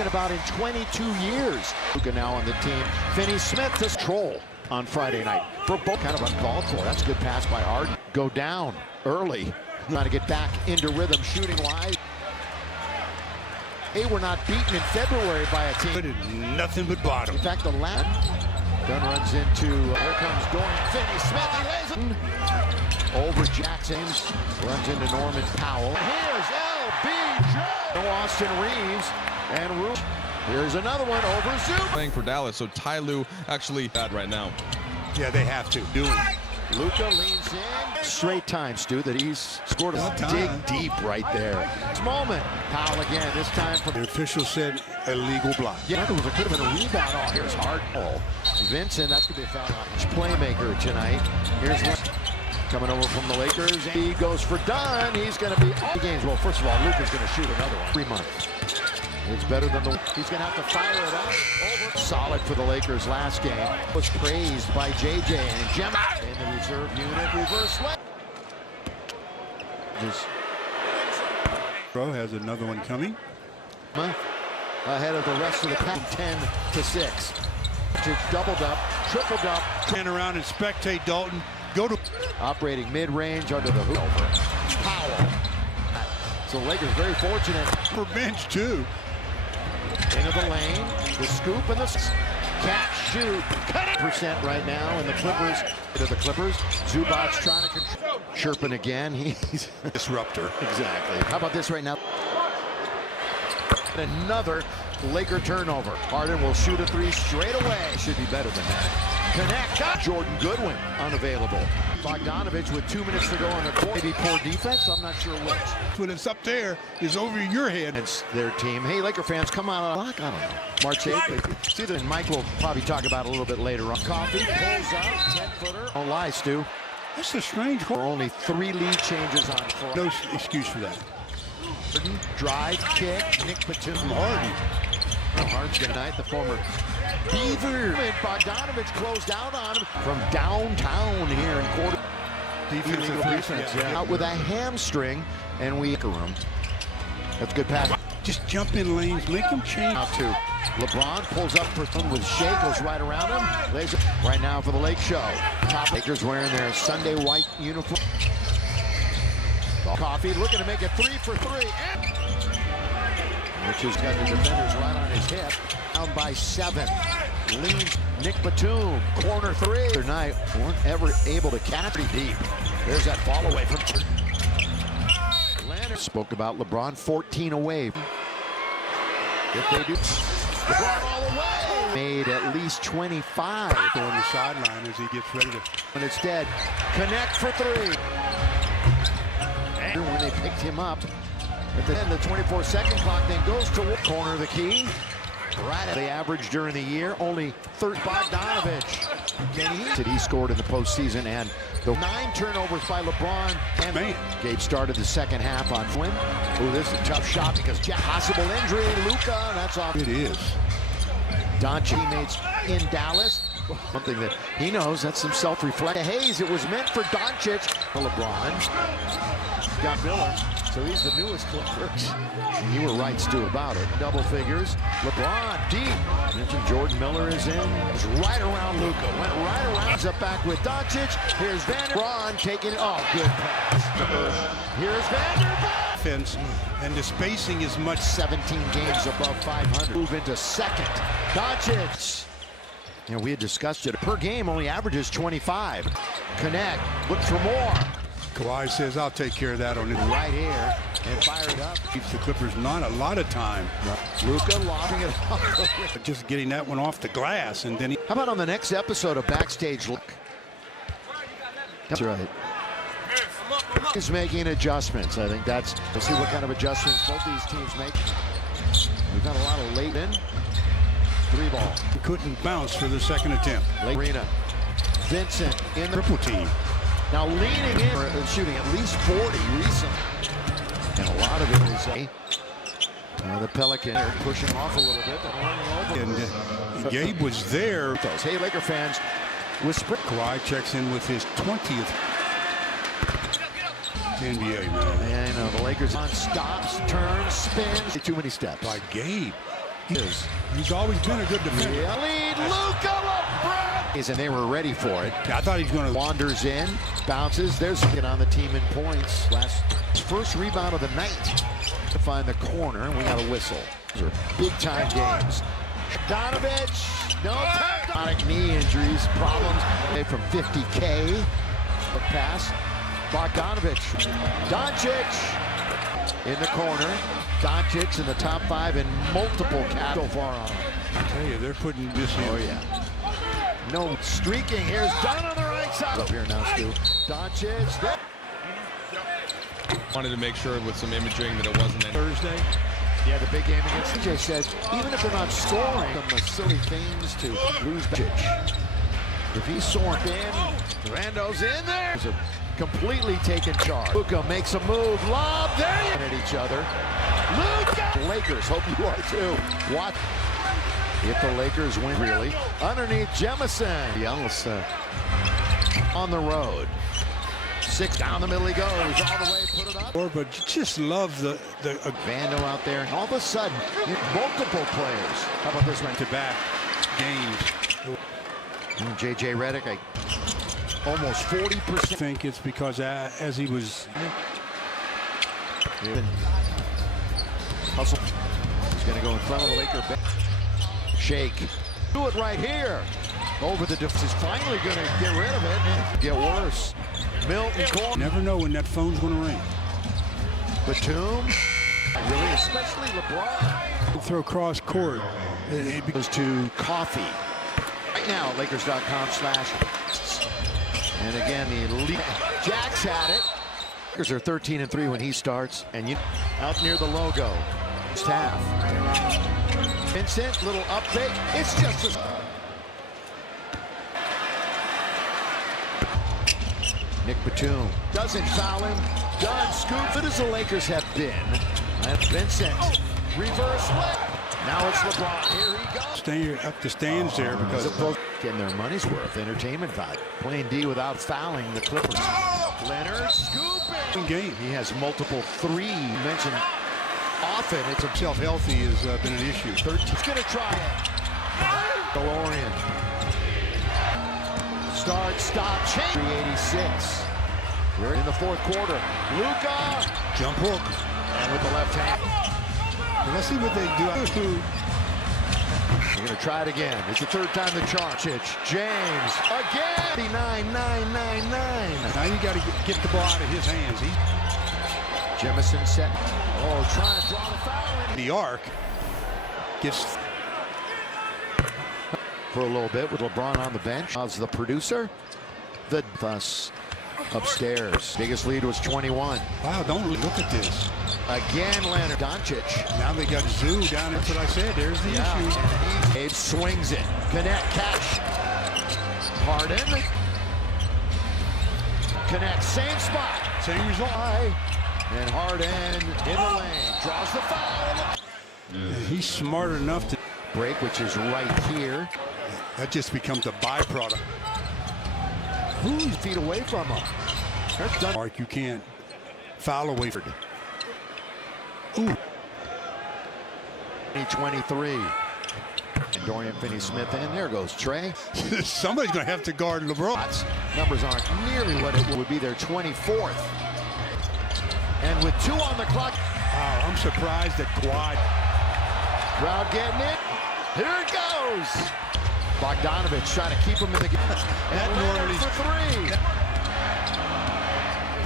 About in 22 years. Luka now on the team. Finney-Smith to troll on Friday night. For both kind of uncalled for. That's a good pass by Harden. Go down early. Trying to get back into rhythm, shooting wide. Hey, we're not beaten in February by a team. Nothing but bottom. In fact, the last gun runs into. Here comes Dorian Finney-Smith. He lays it over Jackson. Runs into Norman Powell. Here's LBJ. No Austin Reeves. And here's another one over Zoom. Playing for Dallas, so Ty Lue actually bad right now. Yeah, they have to do it. Luka leans in. Straight time, Stu, that he's scored a dig deep right there. This moment. Powell again, this time from the official said illegal block. Yeah, there could have been a rebound. Oh, here's Harden. Vincent, that's going to be a foul on his playmaker tonight. Here's coming over from the Lakers. He goes for Dunn. He's going to be all games. Well, first of all, Luka's going to shoot another one. 3 months. It's better than the. He's going to have to fire it up. Over. Solid for the Lakers last game. Was praised by JJ and Gemma in the reserve unit. Reverse leg. Pro has another one coming. Ahead of the rest of the pack. 10-6. To doubled up, tripled up. Turn around and spectate Dalton. Go to operating mid-range under the hoop. Powell. So the Lakers very fortunate. For bench too. Into the lane, the scoop and the catch, shoot, percent right now, and the Clippers to the Clippers. Zubac's trying to control. Chirping again. He's disruptor. Exactly. How about this right now? Another Laker turnover. Harden will shoot a three straight away. Should be better than that. Connect. Jordan Goodwin unavailable. Bogdanovich with 2 minutes to go on the court. Maybe poor defense. I'm not sure which. When it's up there, is over your head. It's their team. Hey, Laker fans, come on. I don't know. March 8th. See that Mike will probably talk about it a little bit later on. Coffee pulls up. 10-footer. Don't lie, Stu. That's a strange. There are only 3 lead changes on Friday. No excuse for that. Drive, kick, Nick Batum. Harden's tonight, the former Beaver. And Bogdanovich closed out on him from downtown here in quarter. Defense, yeah. Out with a hamstring, and we room. That's a good pass. Just jump in lanes, make them change. Out to LeBron, pulls up for some with Shea, goes right around him. Lays it right now for the Lake Show. Top Lakers wearing their Sunday white uniform. Coffee looking to make it 3 for 3. Which has got the defenders right on his hip. Down by 7. Leans Nick Batum. Corner 3. Tonight weren't ever able to catch it deep. There's that fall away from Leonard. Spoke about LeBron 14 away. If they do, LeBron all the way. Made at least 25 on the sideline as he gets ready to. And instead, connect for 3. And when they picked him up. At the end, the 24-second clock then goes to corner the key. Right at the average during the year, only 3rd Bogdanovich. He scored in the postseason, and the 9 turnovers by LeBron. And Gabe started the second half on Flynn. Oh, this is a tough shot because possible injury. Luka, that's off. It is. Doncic teammates in Dallas. Something that he knows, that's some self-reflection. Hayes, it was meant for Doncic. LeBron got Miller. So he's the newest Clippers. And you were right, Stu, about it. Double figures. LeBron deep. Mentioned Jordan Miller is in. It's right around Luka. Went right around. Up back with Doncic. Here's LeBron taking it. Oh, good pass. Here's Vanderbilt. Offense, and the spacing is much. 17 games above 500. Move into second. Doncic. You know, we had discussed it. Per game only averages 25. Connect. Look for more. Kawhi says, I'll take care of that on it. Right here and fire it up. Keeps the Clippers not a lot of time. Luka lobbing it off. Just getting that one off the glass, and then he. How about on the next episode of Backstage Look? That's right. He's making adjustments. I think that's. We'll see what kind of adjustments both these teams make. We've got a lot of late in. 3 ball. He couldn't bounce for the second attempt. Late arena. Vincent in the triple team. Now leaning in, shooting at least 40 recently. And a lot of it is the Pelican pushing off a little bit. And Gabe was there. Hey, Laker fans, with Sprint. Kawhi checks in with his 20th NBA, man. And the Lakers on stops, turns, spins. Too many steps. By Gabe. He's always been a good defender. Yeah, lead, Luka LeBron! And they were ready for it. I thought he was going to. Wanders in, bounces. There's a on the team in points. First rebound of the night. To find the corner, we got a whistle. These are big-time games. Donovich, no tectonic knee injuries, problems from 50K. Pass, Bogdanovich, Doncic in the corner. Doncic in the top 5 in multiple caps so far on. I tell you, they're putting this in. Oh yeah. No streaking. Here's Dunn on the right side. Up here now, Stu. Doncic. Wanted to make sure with some imaging that it wasn't Thursday. Yeah, the big game against CJ says, even if they're not scoring, some silly things to lose Doncic. If he's soaring in, Rando's in there. He's completely taken charge. Luka makes a move, lob, there you at each other. Luka! Lakers, hope you are too. Watch. If the Lakers win, really. Underneath Jemison. Yellison on the road. 6 down the middle he goes, all the way, put it up. But just love the Vando out there, and all of a sudden, multiple players. How about this one? back games. J.J. Redick, almost 40%. I think it's because as he was. Hustle. He's going to go in front of the Laker bench. Shake. Do it right here. Over the defense. Is finally going to get rid of it and get worse. Milton Corner. Never know when that phone's going to ring. Batum. Really, especially LeBron. Throw cross court. It goes to Coffee. Right now, Lakers.com/ and again, the elite. Jack's had it. Lakers are 13-3 when he starts, and out near the logo. First half. Vincent, little update. It's just a. Nick Batum doesn't foul him. Dunn scoops it as the Lakers have been. And Vincent, reverse flip. Now it's LeBron. Here he goes. Stay up the stands there because both getting their money's worth. Entertainment value. Playing D without fouling the Clippers. Leonard scooping. Game. He has multiple three. You mentioned often it's himself healthy has been an issue. 13. He's going to try it. DeLorean. Start, stop, change. 386. We're in the fourth quarter. Luka. Jump hook. And with the left hand. Let's see what they do. We're going to try it again. It's the third time the charge. James again. 9-9-9-9. Now you got to get the ball out of his hands. Jemison set. Oh, trying to draw the foul in. The arc gets for a little bit with LeBron on the bench. As the producer, thus upstairs. Biggest lead was 21. Wow, don't look at this. Again, Leonard. Doncic. Now they got Zoo down. That's what I said. There's the issue. Abe swings it. Connect, catch. Harden. Connect, same spot. Same result. And Harden in the lane. Draws the foul. He's smart enough to break, which is right here. That just becomes a byproduct. Who's feet away from him? That's done. Mark, you can't foul away from it. Ooh. 23. And Dorian Finney-Smith, and there goes Trey. Somebody's going to have to guard LeBron. Numbers aren't nearly what it would be their 24th. And with 2 on the clock. Wow, I'm surprised that Kawhi. Crowd getting it. Here it goes. Bogdanovich trying to keep him in the game. And Leonard for 3.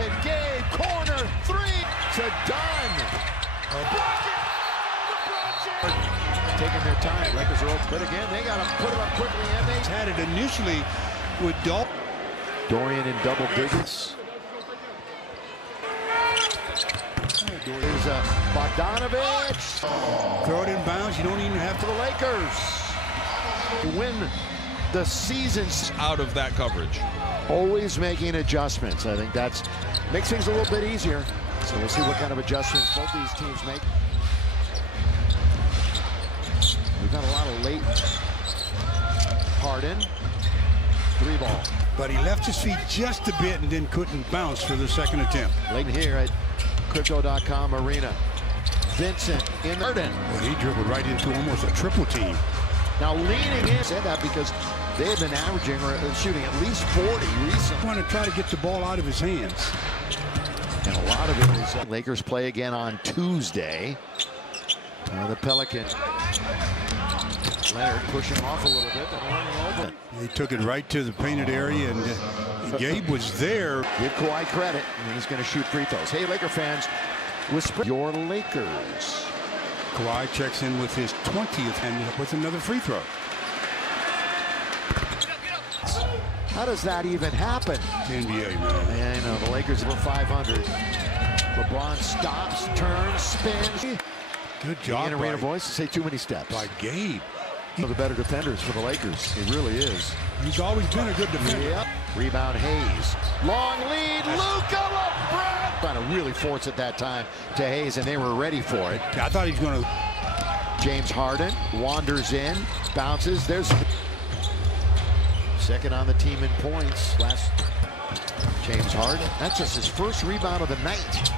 Big Gabe, corner, 3 to Dunn. Taking their time. Lakers are open. But again, they got to put it up quickly, and they had it initially with Dorian in double digits. Here's Bogdanovich. Throw it in bounds. You don't even have to the Lakers. Win the season's out of that coverage. Always making adjustments. I think that's makes things a little bit easier. So we'll see what kind of adjustments both these teams make. We've got a lot of late. Harden. 3 ball. But he left his feet just a bit and then couldn't bounce for the second attempt. Late here at Crypto.com Arena. Vincent in the garden. Well, he dribbled right into almost a triple team. Now leaning in. Said that because they have been averaging or shooting at least 40 recently. Want to try to get the ball out of his hands. And a lot of it is Lakers play again on Tuesday. The Pelicans. Leonard pushing off a little bit. Open. He took it right to the painted area, and Gabe was there. Give Kawhi credit, and he's going to shoot free throws. Hey, Laker fans, whisper your Lakers. Kawhi checks in with his 20th and with another free throw. How does that even happen? It's the NBA, man. And you know, the Lakers were 500. LeBron stops, turns, spins. Good job In arena voice to say too many steps. by Gabe. One of the better defenders for the Lakers. He really is. He's always been a good defender. Yep. Rebound Hayes. Long lead. Luka LeBron. Trying to really force it that time to Hayes, and they were ready for it. I thought he was going to. James Harden wanders in, bounces. There's second on the team in points. James Harden. That's just his first rebound of the night.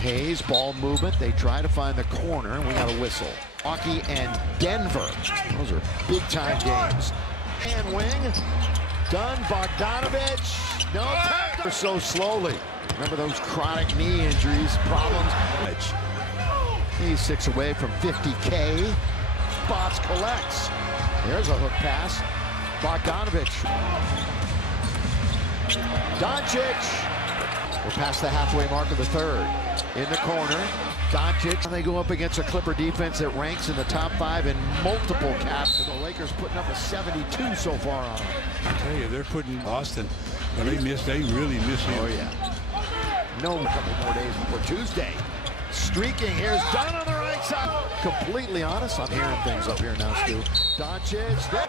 Hayes, ball movement. They try to find the corner. We got a whistle. Milwaukee and Denver. Those are big-time games. And wing. Done. Bogdanovich. No time. So slowly. Remember those chronic knee injuries, problems. He's 6 away from 50K. Spots, collects. There's a hook pass. Bogdanovich. Doncic. We're past the halfway mark of the third. In the corner. Doncic. They go up against a Clipper defense that ranks in the top 5 in multiple caps. And the Lakers putting up a 72 so far on them. I tell you, they're putting Boston. But they really miss him. Oh, yeah. No, a couple more days before Tuesday. Streaking. Here's Dunn on the right side. Completely honest. I'm hearing things up here now, Stu. Doncic.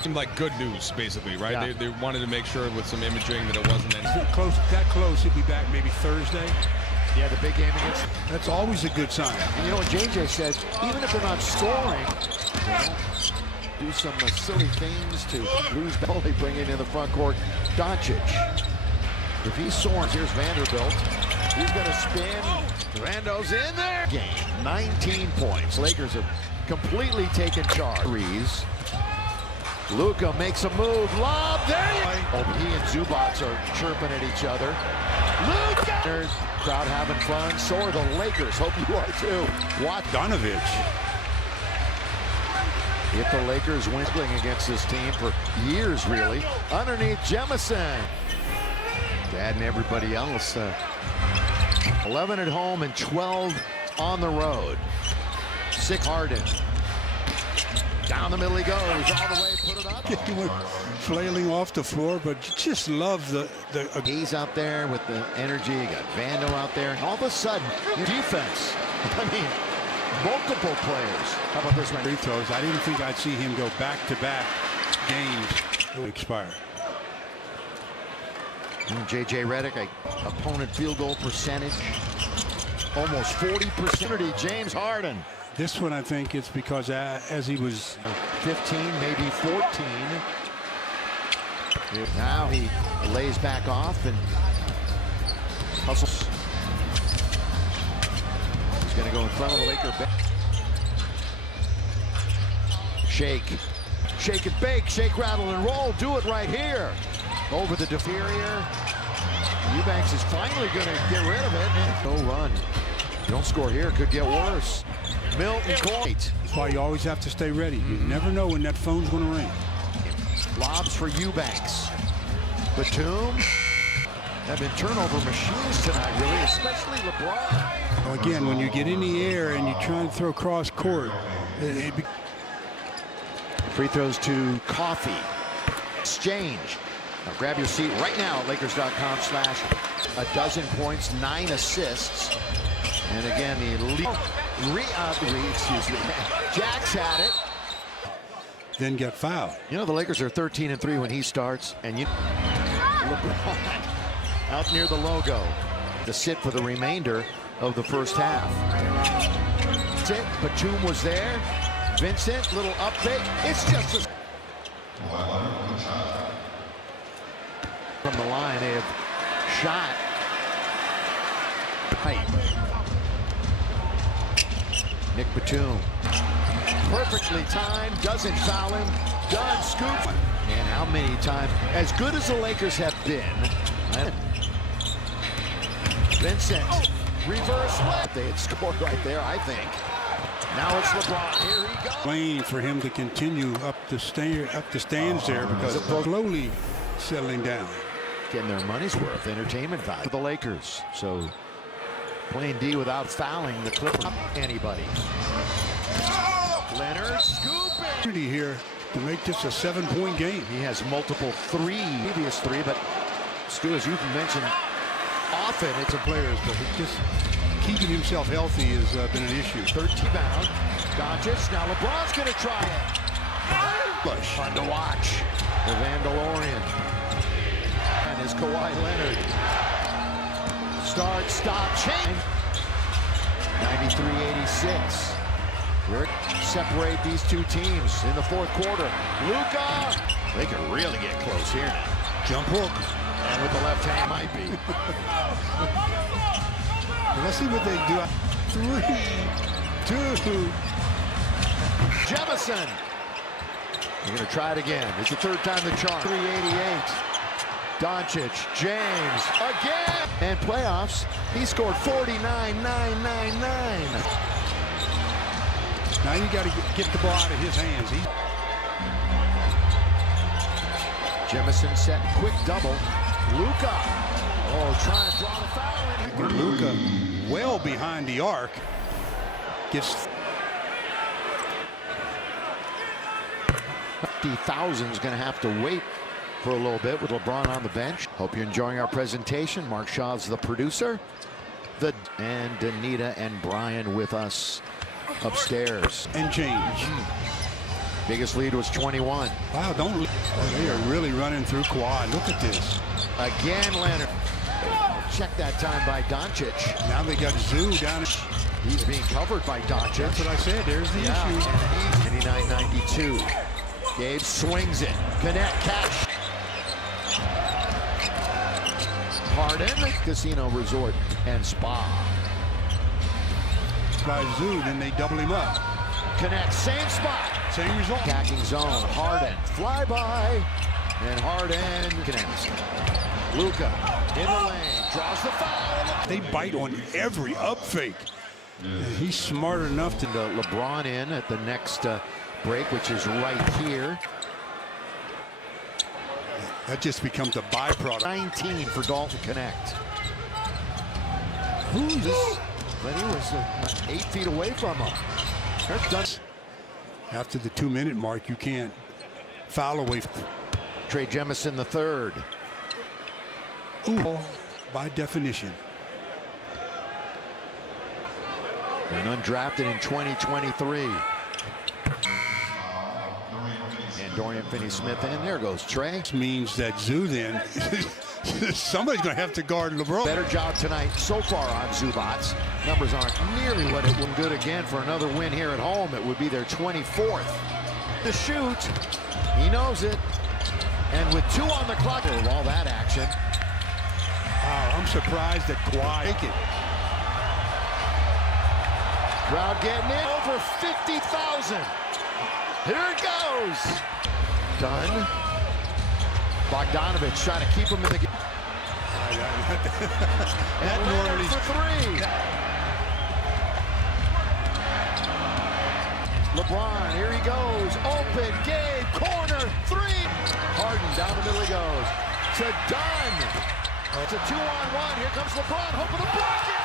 Seemed like good news, basically, right? Yeah. They wanted to make sure with some imaging that it wasn't any. That close, he'll be back maybe Thursday. Yeah, the big game against. That's always a good sign. And you know what JJ says? Even if they're not scoring, do some silly things to lose ball. They bring it in the front court. Doncic. If he soars, here's Vanderbilt. He's going to spin. Rando's in there. Game. 19 points. Lakers have completely taken charge. Luka makes a move. Lob. There you go. He and Zubats are chirping at each other. Luka. Crowd having fun. So are the Lakers. Hope you are too. Watch Donovich. If the Lakers win against this team for years, really. Underneath Jemison. Dad and everybody else. 11 at home and 12 on the road. 6 Harden. Down the middle he goes. All the way, put it up. He went flailing off the floor, but just love the He's out there with the energy. You got Vando out there. And all of a sudden, defense. I mean, multiple players. How about this one? free throws. I didn't think I'd see him go back-to-back games to expire. J.J. Redick, opponent field goal percentage. Almost 40%. James Harden. This one, I think it's because as he was 15, maybe 14. Now he lays back off and hustles. He's going to go in front of the Laker bench. Shake. Shake and bake. Shake, rattle, and roll. Do it right here. Over the deferior. Eubanks is finally going to get rid of it. No run. You don't score here, it could get worse. Milton Coit. That's why you always have to stay ready. You never know when that phone's going to ring. Lobs for Eubanks. Batum. Have been turnover machines tonight, really, especially LeBron. Well, again, when you get in the air and you try to throw cross court, Free throws to Coffee. Exchange. Now grab your seat right now at Lakers.com/a dozen points, 9 assists. And again, the excuse me. Jax had it. then get fouled. You know, the Lakers are 13-3 when he starts, and LeBron out near the logo to sit for the remainder of the first half. That's it. Batum was there. Vincent, little update. It's just a... From the line, they have shot Height. Nick Batum. Perfectly timed, doesn't foul him. Done, scoop. And how many times, as good as the Lakers have been, Vincent, reverse layup. They had scored right there, I think. Now it's LeBron. Here he goes. Lane for him to continue up the stands there because it's slowly settling down. Getting their money's worth, entertainment value for the Lakers. So playing D without fouling the Clippers. Anybody. Leonard scooping. Here to make this a 7-point game. He has multiple previous three, but Stu, as you mentioned, often it's a players, but just keeping himself healthy has been an issue. 13-bound. Doncic. Now LeBron's going to try it. Fun to watch. The Vandalorian. And is Kawhi Leonard. Start, stop, change. 93-86. We're separate these two teams in the fourth quarter. Luka. They could really get close here now. Jump hook. And with the left hand, might be. Let's see what they do. 3, 2. Jemison. They're going to try it again. It's the third time the charm. 388. Doncic, James, again. And playoffs, he scored 49-9-9-9. Now you got to get the ball out of his hands. Jemison set, quick double. Luka. Oh, trying to draw the foul in. Luka well behind the arc. Gets 50,000 is going to have to wait for a little bit with LeBron on the bench. Hope you're enjoying our presentation. Mark Shaw's the producer. And Danita and Brian with us upstairs. And change. Biggest lead was 21. Wow, they are really running through Kawhi. Look at this. Again, Leonard. Check that time by Doncic. Now they got Zoo down. He's being covered by Doncic. That's what I said. There's the issue. 99-92. Gabe swings it. Connect, catch. Harden. Casino Resort and Spa. By Zoo, then they double him up. Connect, same spot. Same result. Attacking zone. Harden. Flyby. And Harden connects. Luka in the lane. Draws the foul. They bite on every up fake. He's smart enough to. LeBron in at the next break, which is right here. That just becomes a byproduct. 19 for Dalton Connect. Who's this? But he was 8 feet away from him. There's done. After the 2-minute mark, you can't foul away. Trey Jemison the third. Ooh, by definition. And undrafted in 2023. And Dorian Finney-Smith, and there goes Trey. This means that Zoo then, somebody's going to have to guard LeBron. Better job tonight so far on Zubats. Numbers aren't nearly what it would. Good again for another win here at home. It would be their 24th. To shoot, he knows it. And with 2 on the clock, of all that action. Wow, I'm surprised that Kawhi take it. Crowd getting in, over 50,000. Here it goes. Done. Bogdanovich trying to keep him in the game. And Leonard for 3. LeBron, here he goes. Open, Gabe, corner, 3. Harden, down the middle he goes. To Dunn. It's a 2-on-1. Here comes LeBron. Hoping to block it.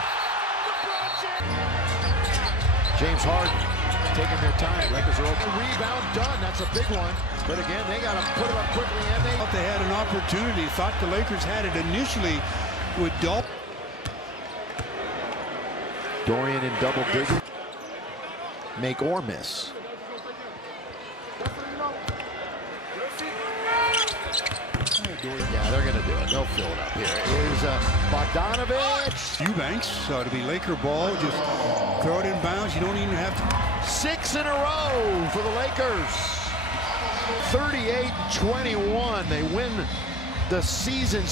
James Harden taking their time. Lakers are open. Rebound, Dunn. That's a big one. But again, they got to put it up quickly. And they thought they had an opportunity. Thought the Lakers had it initially with Dalton. Dorian in double digits. Make or miss. Yeah, they're going to do it. They'll fill it up here. Here's Bogdanovich. Eubanks, to be Laker ball, just throw it in bounds. You don't even have to. 6 in a row for the Lakers. 38-21. They win the season.